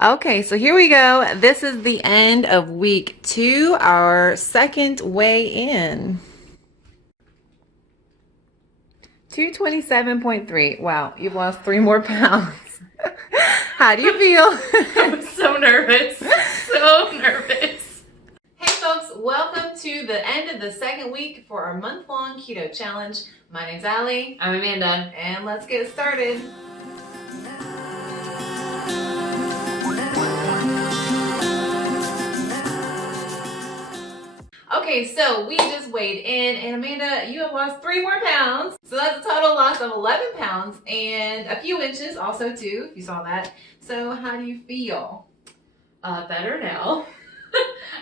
Okay, so here we go. This is the end of week 2, our second weigh in. 227.3. Wow, you've lost 3 more pounds. How do you I feel? was so nervous. So nervous. Hey folks, welcome to the end of the second week for our month-long keto challenge. My name's Allie. I'm Amanda. And let's get started. Okay, so we just weighed in, and Amanda, you have lost 3 more pounds. So that's a total loss of 11 pounds and a few inches also too, if you saw that. So how do you feel? Better now.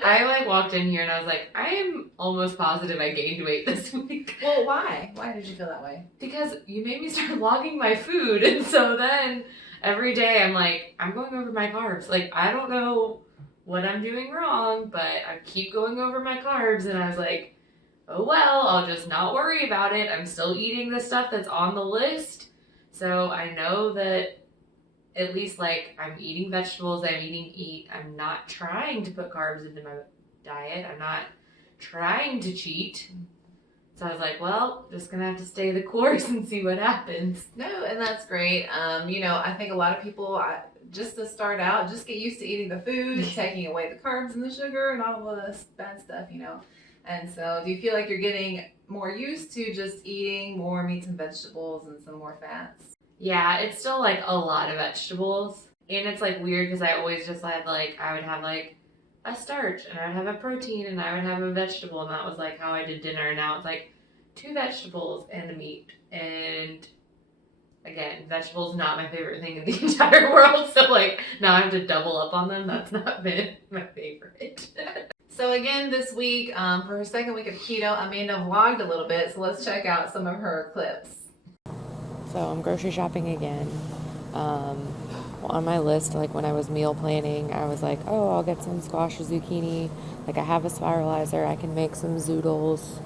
I walked in here and I was like, I am almost positive I gained weight this week. Well, why? Why did you feel that way? Because you made me start logging my food, and so then every day I'm like, I'm going over my carbs. I don't know what I'm doing wrong, but I keep going over my carbs, and I was like, oh well, I'll just not worry about it. I'm still eating the stuff that's on the list, so I know that at least I'm eating vegetables, I'm not trying to put carbs into my diet, I'm not trying to cheat. So I was like, well, just gonna have to stay the course and see what happens. No, and that's great. I think a lot of people, just to start out, just get used to eating the food, taking away the carbs and the sugar and all of this bad stuff, And so do you feel like you're getting more used to just eating more meats and vegetables and some more fats? Yeah, it's still a lot of vegetables. And it's weird because I always just had I would have a starch and I would have a protein and I would have a vegetable, and that was how I did dinner. And now it's 2 vegetables and a meat. And again, vegetables not my favorite thing in the entire world. So now I have to double up on them. That's not been my favorite. So again, this week, for her second week of keto, Amanda vlogged a little bit. So let's check out some of her clips. So I'm grocery shopping again. On my list, when I was meal planning, I was like, oh, I'll get some squash or zucchini. I have a spiralizer. I can make some zoodles.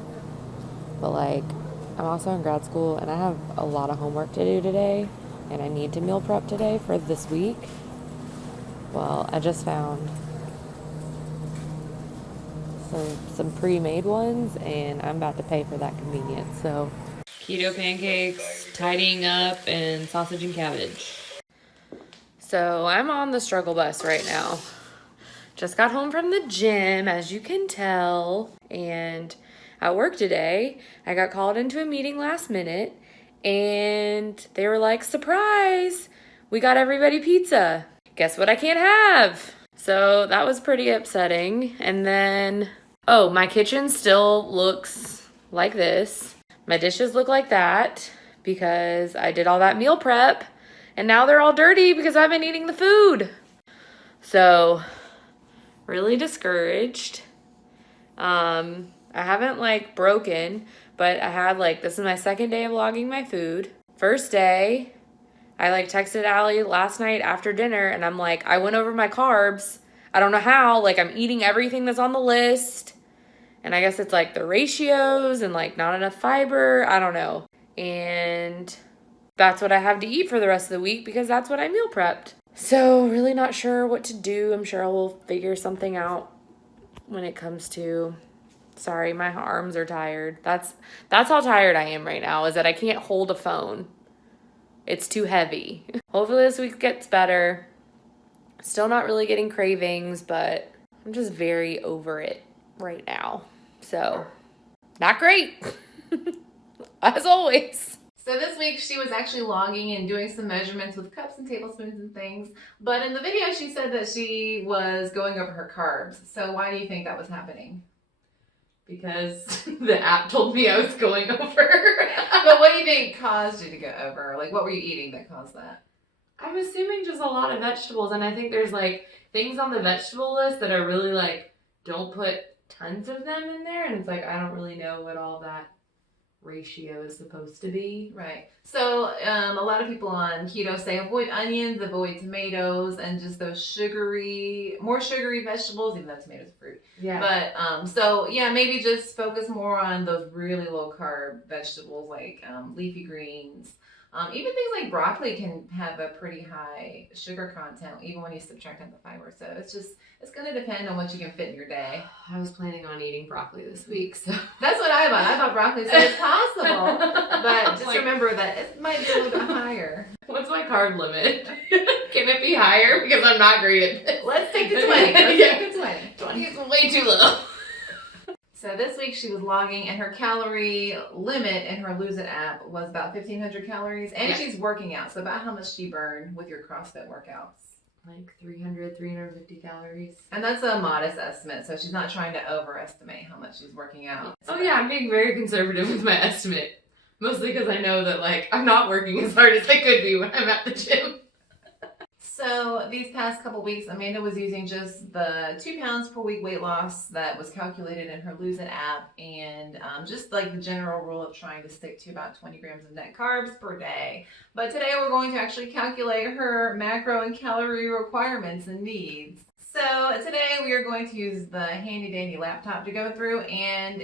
But I'm also in grad school and I have a lot of homework to do today, and I need to meal prep today for this week. Well, I just found some pre-made ones, and I'm about to pay for that convenience. So keto pancakes, tidying up, and sausage and cabbage. So I'm on the struggle bus right now. Just got home from the gym, as you can tell, and at work today, I got called into a meeting last minute, and they were like, surprise, we got everybody pizza. Guess what I can't have? So that was pretty upsetting. And then, oh, my kitchen still looks like this. My dishes look like that because I did all that meal prep, and now they're all dirty because I've been eating the food. So really discouraged. I haven't broken, but I had this is my second day of logging my food. First day, I texted Allie last night after dinner, and I'm I went over my carbs. I don't know how, I'm eating everything that's on the list. And I guess it's the ratios and not enough fiber. I don't know. And that's what I have to eat for the rest of the week because that's what I meal prepped. So really not sure what to do. I'm sure I will figure something out when it comes to, sorry, my arms are tired. That's how tired I am right now, is that I can't hold a phone. It's too heavy. Hopefully this week gets better. Still not really getting cravings, but I'm just very over it right now. So, not great. As always. So this week she was actually logging and doing some measurements with cups and tablespoons and things. But in the video she said that she was going over her carbs. So why do you think that was happening? Because the app told me I was going over. But what do you think caused you to go over? What were you eating that caused that? I'm assuming just a lot of vegetables, and I think there's things on the vegetable list that are really don't put tons of them in there, and it's I don't really know what all that ratio is supposed to be. Right. So a lot of people on keto say avoid onions, avoid tomatoes, and just those more sugary vegetables, even though tomatoes are fruit. Yeah. But so yeah, maybe just focus more on those really low carb vegetables leafy greens, Even things like broccoli can have a pretty high sugar content, even when you subtract out the fiber. So it's going to depend on what you can fit in your day. I was planning on eating broccoli this week, so that's what I bought. I bought broccoli, so it's possible, but just remember that it might be a little bit higher. What's my carb limit? Can it be higher? Because I'm not great at this. Let's take the 20. Let's take the 20. 20 is way too low. So this week she was logging, and her calorie limit in her Lose It app was about 1,500 calories, and she's working out. So about how much she burned with your CrossFit workouts? Like 300, 350 calories. And that's a modest estimate, so she's not trying to overestimate how much she's working out. Oh yeah, I'm being very conservative with my estimate. Mostly because I know that I'm not working as hard as I could be when I'm at the gym. So these past couple weeks, Amanda was using just the 2 pounds per week weight loss that was calculated in her Lose It app, and just like the general rule of trying to stick to about 20 grams of net carbs per day. But today we're going to actually calculate her macro and calorie requirements and needs. So today we are going to use the handy dandy laptop to go through and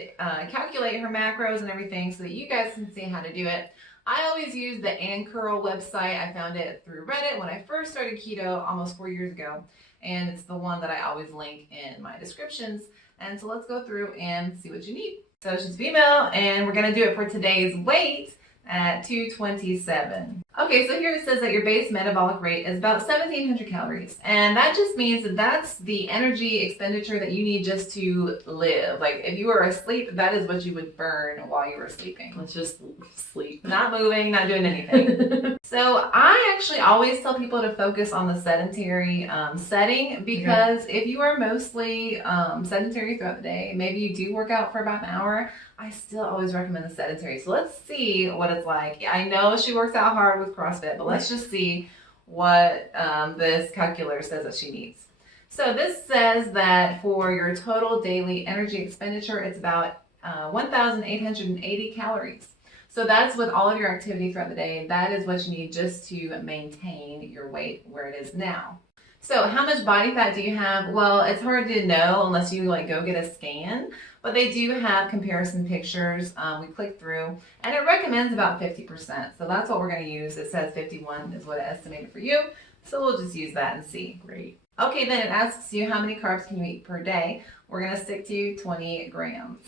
calculate her macros and everything so that you guys can see how to do it. I always use the Curl website. I found it through Reddit when I first started keto almost 4 years ago. And it's the one that I always link in my descriptions. And so let's go through and see what you need. So she's female, and we're going to do it for today's weight at 227. Okay, so here it says that your base metabolic rate is about 1,700 calories. And that just means that that's the energy expenditure that you need just to live. Like if you were asleep, that is what you would burn while you were sleeping. Let's just sleep. Not moving, not doing anything. So I actually always tell people to focus on the sedentary setting, because if you are mostly sedentary throughout the day, maybe you do work out for about an hour, I still always recommend the sedentary. So let's see what it's like. I know she works out hard with CrossFit, but let's just see what this calculator says that she needs. So this says that for your total daily energy expenditure, it's about 1,880 calories. So that's with all of your activity throughout the day. That is what you need just to maintain your weight where it is now. So how much body fat do you have? Well, it's hard to know unless you go get a scan, but they do have comparison pictures. We click through, and it recommends about 50%. So that's what we're going to use. It says 51 is what it estimated for you. So we'll just use that and see. Great. Okay, then it asks you how many carbs can you eat per day. We're going to stick to 20 grams.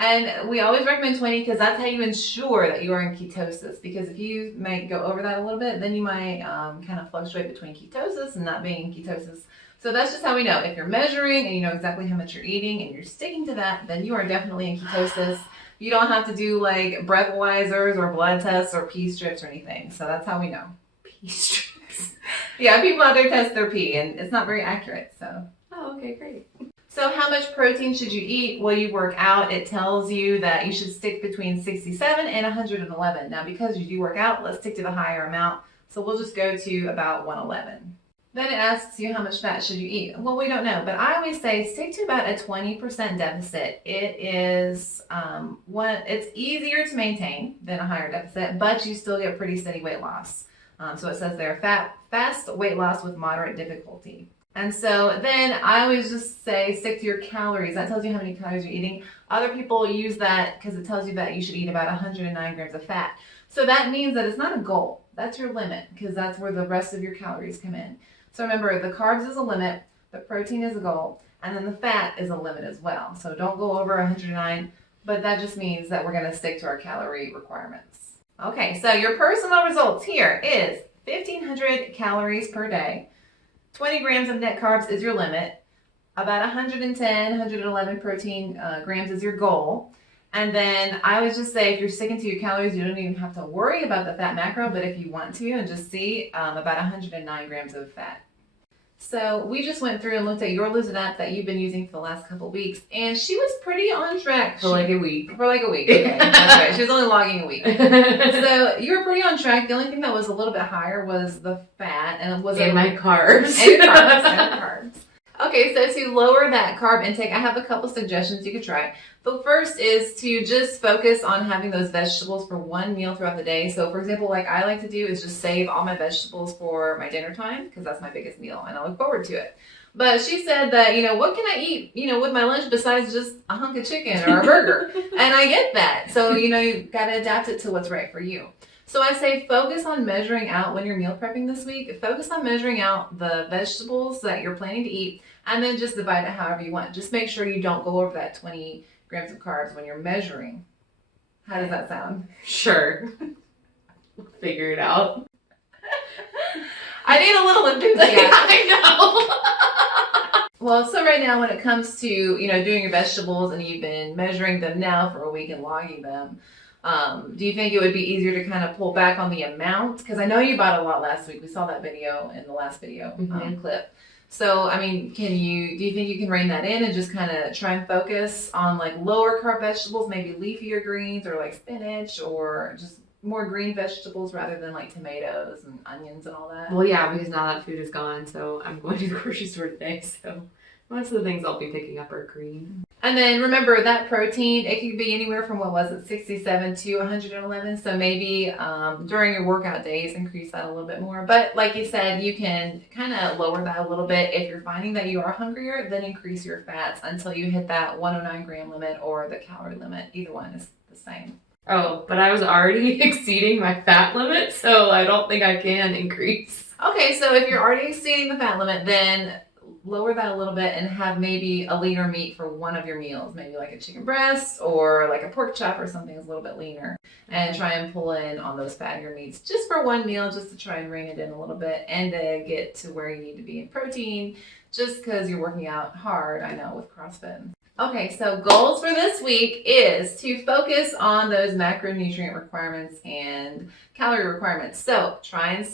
And we always recommend 20 because that's how you ensure that you are in ketosis. Because if you might go over that a little bit, then you might kind of fluctuate between ketosis and not being in ketosis. So that's just how we know. If you're measuring and you know exactly how much you're eating and you're sticking to that, then you are definitely in ketosis. You don't have to do breathalyzers or blood tests or pee strips or anything. So that's how we know. Pee strips. Yeah, people out there test their pee and it's not very accurate. So. Oh, okay, great. So how much protein should you eat while you work out? It tells you that you should stick between 67 and 111. Now, because you do work out, let's stick to the higher amount. So we'll just go to about 111. Then it asks you how much fat should you eat. Well, we don't know, but I always say stick to about a 20% deficit. It is it's easier to maintain than a higher deficit, but you still get pretty steady weight loss. So it says there, fast weight loss with moderate difficulty. And so then I always just say stick to your calories. That tells you how many calories you're eating. Other people use that because it tells you that you should eat about 109 grams of fat. So that means that it's not a goal. That's your limit because that's where the rest of your calories come in. So remember, the carbs is a limit, the protein is a goal, and then the fat is a limit as well. So don't go over 109, but that just means that we're going to stick to our calorie requirements. Okay, so your personal results here is 1,500 calories per day. 20 grams of net carbs is your limit. About 110, 111 protein grams is your goal. And then I would just say if you're sticking to your calories, you don't even have to worry about the fat macro, but if you want to and just see about 109 grams of fat. So we just went through and looked at your Lose It app that you've been using for the last couple weeks, and she was pretty on track. For a week. For a week, okay, that's right. She was only logging a week. So you were pretty on track. The only thing that was a little bit higher was the fat, and it was my carbs. And carbs. Okay, so to lower that carb intake, I have a couple suggestions you could try. The first is to just focus on having those vegetables for one meal throughout the day. So for example, like I like to do is just save all my vegetables for my dinner time because that's my biggest meal and I look forward to it. But she said that, what can I eat, with my lunch besides just a hunk of chicken or a burger? And I get that. So, you've got to adapt it to what's right for you. So I say focus on measuring out when you're meal prepping this week. Focus on measuring out the vegetables that you're planning to eat, and then just divide it however you want. Just make sure you don't go over that 20 grams of carbs when you're measuring. How does that sound? Sure. We'll figure it out. I need a little enthusiasm. I know. Well, so right now when it comes to, doing your vegetables and you've been measuring them now for a week and logging them, do you think it would be easier to kind of pull back on the amount? Because I know you bought a lot last week. We saw that video in the last video clip. So, do you think you can rein that in and just kind of try and focus on like lower carb vegetables, maybe leafier greens or like spinach, or just more green vegetables rather than like tomatoes and onions and all that? Well, yeah, because now that food is gone, so I'm going to the grocery store today, so most of the things I'll be picking up are green. And then remember that protein, it could be anywhere from 67 to 111. So maybe during your workout days, increase that a little bit more. But like you said, you can kind of lower that a little bit. If you're finding that you are hungrier, then increase your fats until you hit that 109 gram limit or the calorie limit. Either one is the same. Oh, but I was already exceeding my fat limit, so I don't think I can increase. Okay, so if you're already exceeding the fat limit, then lower that a little bit and have maybe a leaner meat for one of your meals, maybe like a chicken breast or like a pork chop or something that's a little bit leaner, and try and pull in on those fattier meats just for one meal, just to try and rein it in a little bit and to get to where you need to be in protein, just because you're working out hard, I know, with CrossFit. Okay, so goals for this week is to focus on those macronutrient requirements and calorie requirements. So try and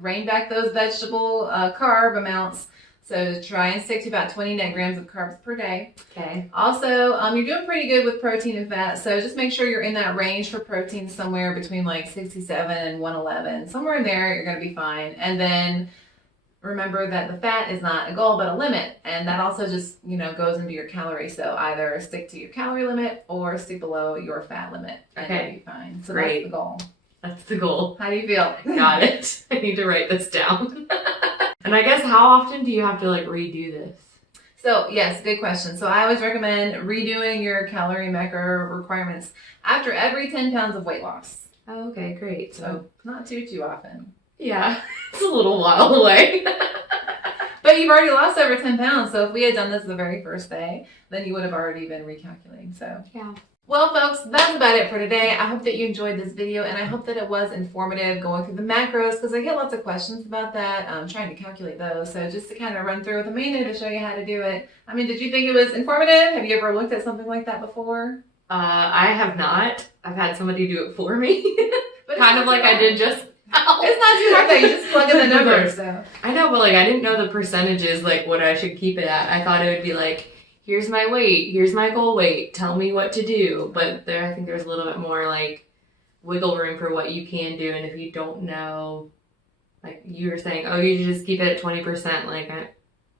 rein back those vegetable carb amounts. So try and stick to about 20 net grams of carbs per day. Okay. Also, you're doing pretty good with protein and fat. So just make sure you're in that range for protein, somewhere between like 67 and 111. Somewhere in there, you're going to be fine. And then remember that the fat is not a goal, but a limit. And that also just, goes into your calories. So either stick to your calorie limit or stick below your fat limit. And Okay. you'll be fine. So Great. that's the goal. That's the goal. How do you feel? Got it. I need to write this down. And I guess how often do you have to like redo this? So yes, good question. So I always recommend redoing your calorie macro requirements after every 10 pounds of weight loss. Oh, okay, great. So not too often. Yeah, it's a little while away. But you've already lost over 10 pounds. So if we had done this the very first day, then you would have already been recalculating. So yeah. Well, folks, that's about it for today. I hope that you enjoyed this video, and I hope that it was informative going through the macros, because I get lots of questions about that, trying to calculate those. So just to kind of run through with Amanda to show you how to do it. Did you think it was informative? Have you ever looked at something like that before? I have not. I've had somebody do it for me. But kind of like I did just now. It's not too hard though. You just plug in the numbers. So I know, but like I didn't know the percentages, like what I should keep it at. I thought it would be like, here's my weight, here's my goal weight, tell me what to do. But I think there's a little bit more like wiggle room for what you can do. And if you don't know, like you were saying, oh, you should just keep it at 20%. Like,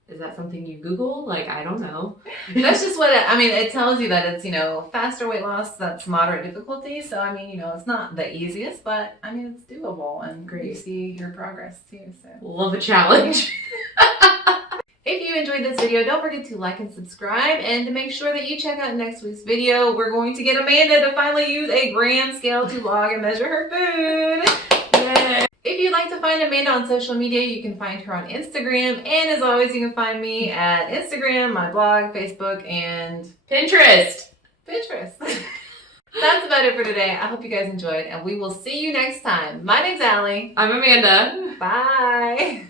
is that something you Google? Like, I don't know. that's just what it tells you that it's, faster weight loss, that's moderate difficulty. So, it's not the easiest, but it's doable, and Great. You see your progress too. So Love a challenge. if you enjoyed this video, don't forget to like and subscribe, and to make sure that you check out next week's video. We're going to get Amanda to finally use a gram scale to log and measure her food. Yay. If you'd like to find Amanda on social media, you can find her on Instagram. And as always, you can find me at Instagram, my blog, Facebook, and Pinterest. That's about it for today. I hope you guys enjoyed, and we will see you next time. My name's Allie. I'm Amanda. Bye.